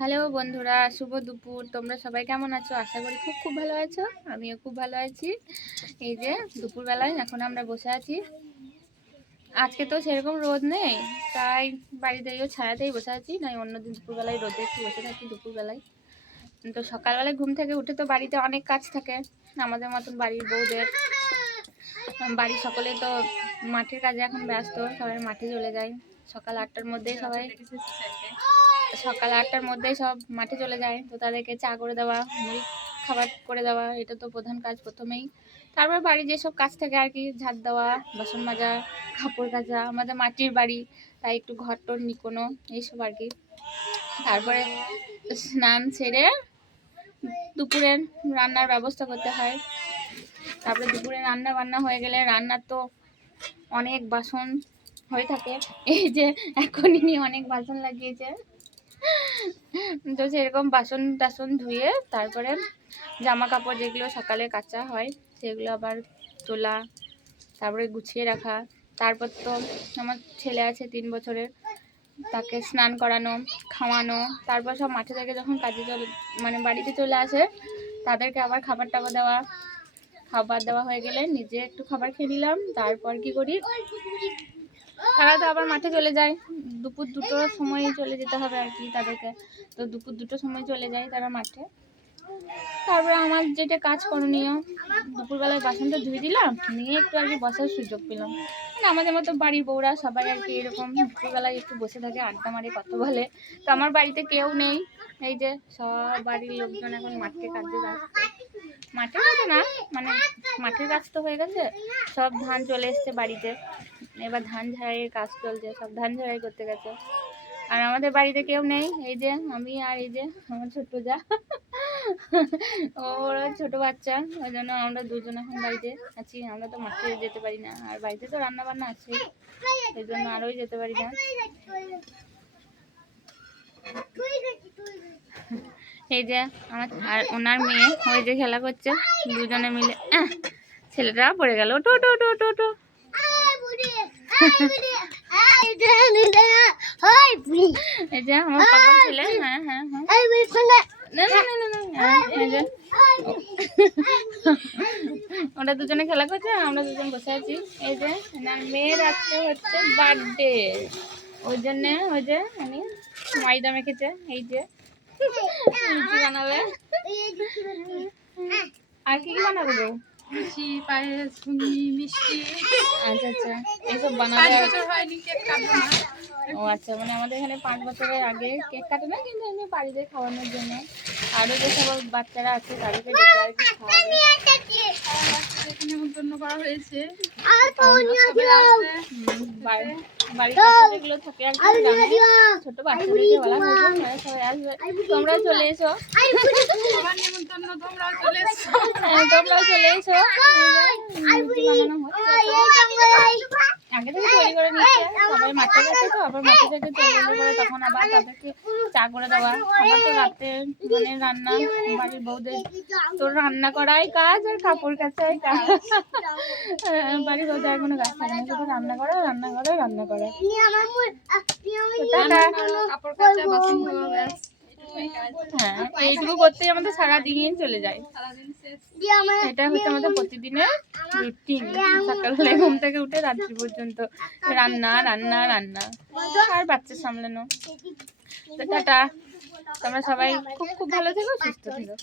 Hello বন্ধুরা, শুভ দুপুর। তোমরা সবাই কেমন আছো? আশা করি খুব খুব ভালো আছো। আমিও খুব ভালো আছি। এই যে দুপুরবেলায় এখন আমরা বসে আছি। আজকে তো সেরকম রোদ নেই, তাই বাড়িতে ছায়াতেই বসে আছি। নাই অন্যদিন দুপুরবেলায় রোদে একটু বসে থাকি দুপুরবেলায়। তো সকালবেলায় ঘুম থেকে উঠে তো বাড়িতে অনেক কাজ থাকে আমাদের মতন বাড়ির বউদের। বাড়ির সকলে তো মাঠের কাজে এখন ব্যস্ত, সবাই মাঠে চলে যায় সকাল 8টার মধ্যেই। সকাল 8টার মধ্যেই সব মাঠে চলে যায়। তো তাদেরকে চা করে দেওয়া, মুড়ি খাবার করে দেওয়া, এটা তো প্রধান কাজ প্রথমেই। তারপর বাড়ির যেসব কাজ থাকে আর কি, ঝাড় দেওয়া, বাসন মাজা, কাপড় কাচা। আমাদের মাটির বাড়ি, তাই একটু ঘর টর নিকোনো এইসব আর কি। তারপরে স্নান সেরে দুপুরের রান্নার ব্যবস্থা করতে হয়। তারপরে দুপুরে রান্না বান্না হয়ে গেলে রান্নার তো অনেক বাসন হয়ে থাকে। এই যে এখনই অনেক বাসন লাগিয়েছে, তো সেরকম বাসন টাসন ধুয়ে তারপরে জামা কাপড় যেগুলো সকালে কাচা হয় সেগুলো আবার তোলা, তারপরে গুছিয়ে রাখা। তারপর তো আমার ছেলে আছে 3 বছরের, তাকে স্নান করানো, খাওয়ানো। তারপর সব মাঠে থেকে যখন কাজে বাড়িতে চলে আসে, তাদেরকে আবার খাবার টাবার দেওয়া। খাবার দেওয়া হয়ে গেলে নিজে একটু খাবার খেয়ে নিলাম। তারপর কি করি, তারা তো আবার মাঠে চলে যায়। দুপুর 2টোর সময় চলে যেতে হবে আর কি তাদেরকে। তো দুপুর 2টোর সময় চলে যায় তারা মাঠে। তারপরে আমার যেটা কাজ করণীয়, দুপুরবেলায় বাসনটা ধুয়ে দিলাম, নিয়ে একটু আর কি বসার সুযোগ পেলাম। আমাদের মতো বাড়ির বউরা সবাই আর কি এরকম দুপুরবেলায় একটু বসে থাকে, আড্ডা মারে, কথা বলে। তো আমার বাড়িতে কেউ নেই। এই যে সব বাড়ির লোকজন এখন মাঠে কাজে ব্যস্ত। মাঠের কাজে না, মাঠের কাজ তো হয়ে গেছে, সব ধান চলে এসছে বাড়িতে। এবার ধান ঝাড়াইয়ের কাজ চলছে, সব ধান ঝাড়াই করতে গেছে। আর আমাদের বাড়িতে কেউ নেই, এই যে আমি আর এই যে আমার ছোট্ট যা, ওরা ছোট বাচ্চা, ওই জন্য আমরা দুজন এখন বাড়িতে আছি। আমরা তো মাঠে যেতে পারি না, আর বাড়িতে তো রান্না বান্না আছে, এই জন্য আরোই যেতে পারি না। এই যে আমার আর ওনার মেয়ে ওই যে খেলা করছে, দুজনে মিলে। ছেলেটা পড়ে গেল, ওটো ওটো ওটো ওটো ওটো। এই যে আমার পাগল ছেলে। হ্যাঁ হ্যাঁ হ্যাঁ, ওরা দুজনে খেলা করছে, আমরা দুজন বসে আছি। এই যে মেয়ের আজকে হচ্ছে বার্থডে, ওই জন্যে ওই যে উনি ময়দা মেখেছে। এই যে লুচি বানাবে, আর কি কি বানাবে গো? লুচি, পায়েস, মিষ্টি। আচ্ছা আচ্ছা, এইসব বানাবে। 5 বছর হয়নি, কেক কাটবো না। ও আচ্ছা, আমাদের এখানে 5 বছরের আগে কেক কাটে না, কিন্তু এমনি বাড়িতে খাওয়ানোর জন্য। আরও যে সব বাচ্চারা আছে তাদেরকে ডেকে আর কি খাওয়াবে। নেমন্তন্ন করা হয়েছে, বাড়ির কাছে যেগুলো থাকে আর কি, ছোট বাচ্চাদেরকে বলা হয়েছে, তারা সবাই আসবে। তোমরাও চলে এসো, নেমন্তন্ন, তোমরাও চলে এসো, তোমরাও চলে এসো। আগে থেকে তৈরি করে নিচ্ছে, সবাই মাঠে গেছে তো, আবার মাঠে থেকে চলে করে তখন আবার তাদেরকে চা করে দেওয়া। আবার তো রাতে রান্না, বাড়ির বউদের তো রান্না করাই কাজ আর কাপড় কাচাই কাজ। বাড়ির বউদের আর কোনো কাজ থাকে না, শুধু রান্না করা রান্না করা রান্না করা। হ্যাঁ, এইটুকু করতেই আমাদের সারাদিন চলে যায়। এটা হচ্ছে আমাদের প্রতিদিনের রুটিন, সকালবেলা ঘুম থেকে উঠে রাত্রি পর্যন্ত রান্না রান্না রান্না আর বাচ্চা সামলানো। তো টাটা, তোমরা সবাই খুব খুব ভালো থেকো, সুস্থ থেকো।